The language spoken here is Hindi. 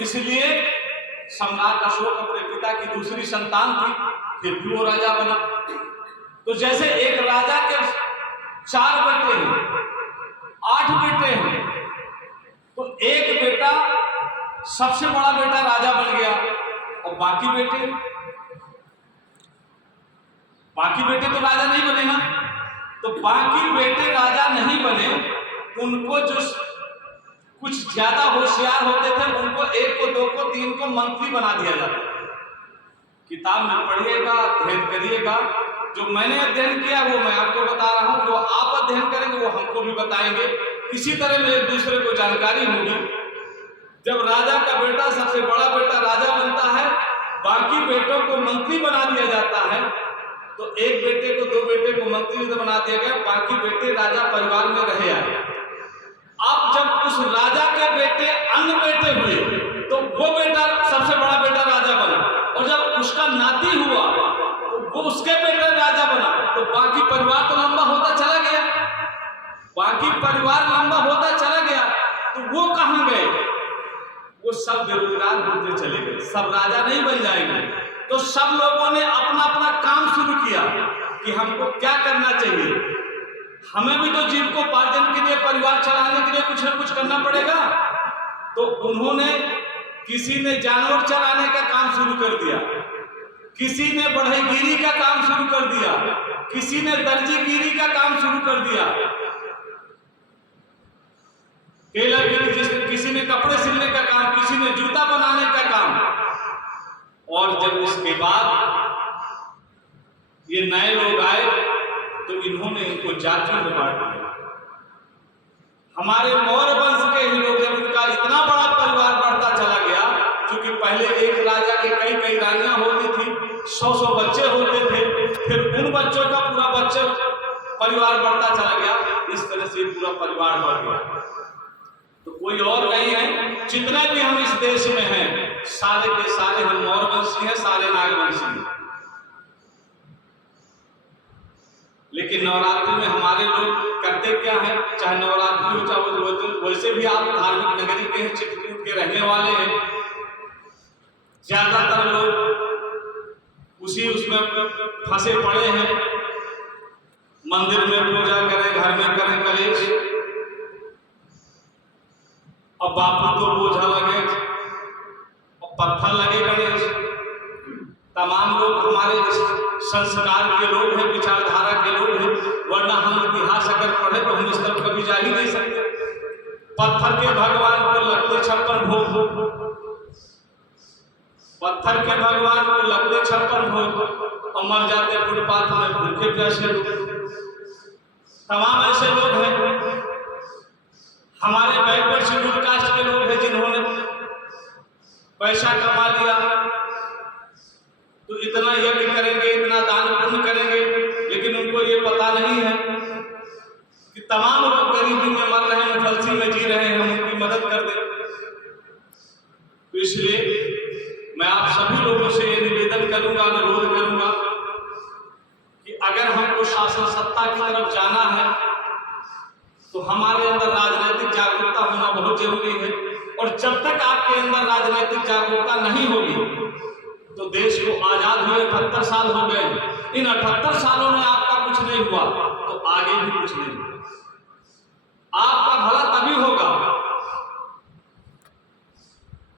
इसलिए सम्राट अशोक अपने पिता की दूसरी संतान थी, फिर भी वो राजा बना। तो जैसे एक राजा के 4 बेटे हैं, 8 बेटे हैं, तो एक बेटा सबसे बड़ा बेटा राजा बन गया और बाकी बेटे तो राजा नहीं बने ना। तो बाकी बेटे राजा नहीं बने, उनको जो कुछ ज्यादा होशियार होते थे उनको 1 को 2 को 3 को मंत्री बना दिया जाता था। किताब में पढ़िएगा, अध्ययन करिएगा। जो मैंने अध्ययन किया वो मैं आपको बता रहा हूं, जो आप अध्ययन करेंगे वो हमको भी बताएंगे। इसी तरह में एक दूसरे को जानकारी होगी। जब राजा का बेटा सबसे बड़ा बेटा राजा बनता है, बाकी बेटों को मंत्री बना दिया जाता है, तो एक बेटे को 2 बेटे को मंत्री बना दिया गया, बाकी बेटे राजा परिवार में रहे आए। अब जब उस राजा के बेटे अन्य बेटे हुए तो वो बेटा सबसे बड़ा बेटा राजा बना, और जब उसका नाती हुआ तो वो उसके बेटे राजा बना। तो बाकी परिवार तो लंबा होता चला गया, तो वो कहां गए? वो सब बेरोजगार होते चले गए, सब राजा नहीं बन जाएंगे। तो सब लोगों ने अपना अपना काम शुरू किया कि हमको क्या करना चाहिए, हमें भी तो जीविकोपार्जन के लिए, परिवार चलाने के लिए कुछ न कुछ करना पड़ेगा। तो उन्होंने, किसी ने जानवर चराने का काम शुरू कर दिया, किसी ने बढ़ईगिरी का काम शुरू कर दिया, किसी ने दर्जीगिरी का काम शुरू कर दिया, किसी ने कपड़े सिलने का काम, किसी ने जूता बनाने का काम। और जब इसके बाद ये नए लोग आए तो इन्होंने इनको जातियों में बांट दिया। हमारे मौर्य वंश के ही लोग, जब इनका इतना बड़ा परिवार बढ़ता चला गया, क्योंकि पहले एक राजा के कई रानियां होती थी, 100 बच्चे होते थे, फिर उन बच्चों का पूरा बच्चा परिवार बढ़ता चला गया, इस तरह से पूरा परिवार बढ़ गया। तो कोई और नहीं है, जितने भी हम इस देश में हैं सारे के सारे हम मौर्य वंशी हैं, सारे नागवंशी हैं। लेकिन नवरात्रि में हमारे लोग करते क्या है, चाहे नवरात्रि हो चाहे वैसे भी आप धार्मिक नगरी के हैं, चित्रकूट के रहने वाले हैं, ज्यादातर लोग उसमें फंसे पड़े हैं। मंदिर में पूजा करें, घर में करें कलेश, अब बापू को बोझा लगे और पत्थर लगे गणेश। तमाम लोग हमारे संस्कार के लोग हैं, विचारधारा के लोग हैं, वरना हम इतिहास अगर पढ़े तो हम इस तरफ कभी जा ही नहीं सकते। पत्थर के भगवान को लगते 56 भोग, पत्थर के भगवान को लगते 56 भोग और मर जाते फुटपाथ में भूखे प्यासे। तमाम ऐसे लोग हैं, हमारे बैकवर्ड शेड्यूल कास्ट के लोग हैं, जिन्होंने पैसा कमा लिया तो इतना यज्ञ करेंगे, इतना दान पुण्य करेंगे, लेकिन उनको ये पता नहीं है कि तमाम लोग गरीबी में मर रहे हैं, मुफलसी में जी रहे हैं, हम उनकी मदद कर दें। तो इसलिए मैं आप सभी लोगों से ये निवेदन करूंगा, अनुरोध करूंगा कि अगर हमको शासन सत्ता की तरफ जाना है तो हमारे अंदर राजनीतिक जागरूकता होना बहुत जरूरी है। और जब तक आपके अंदर राजनीतिक जागरूकता नहीं होगी तो देश को आजाद हुए 78 साल हो गए, इन 78 सालों में आपका कुछ नहीं हुआ तो आगे भी कुछ नहीं हुआ। आपका भला तभी होगा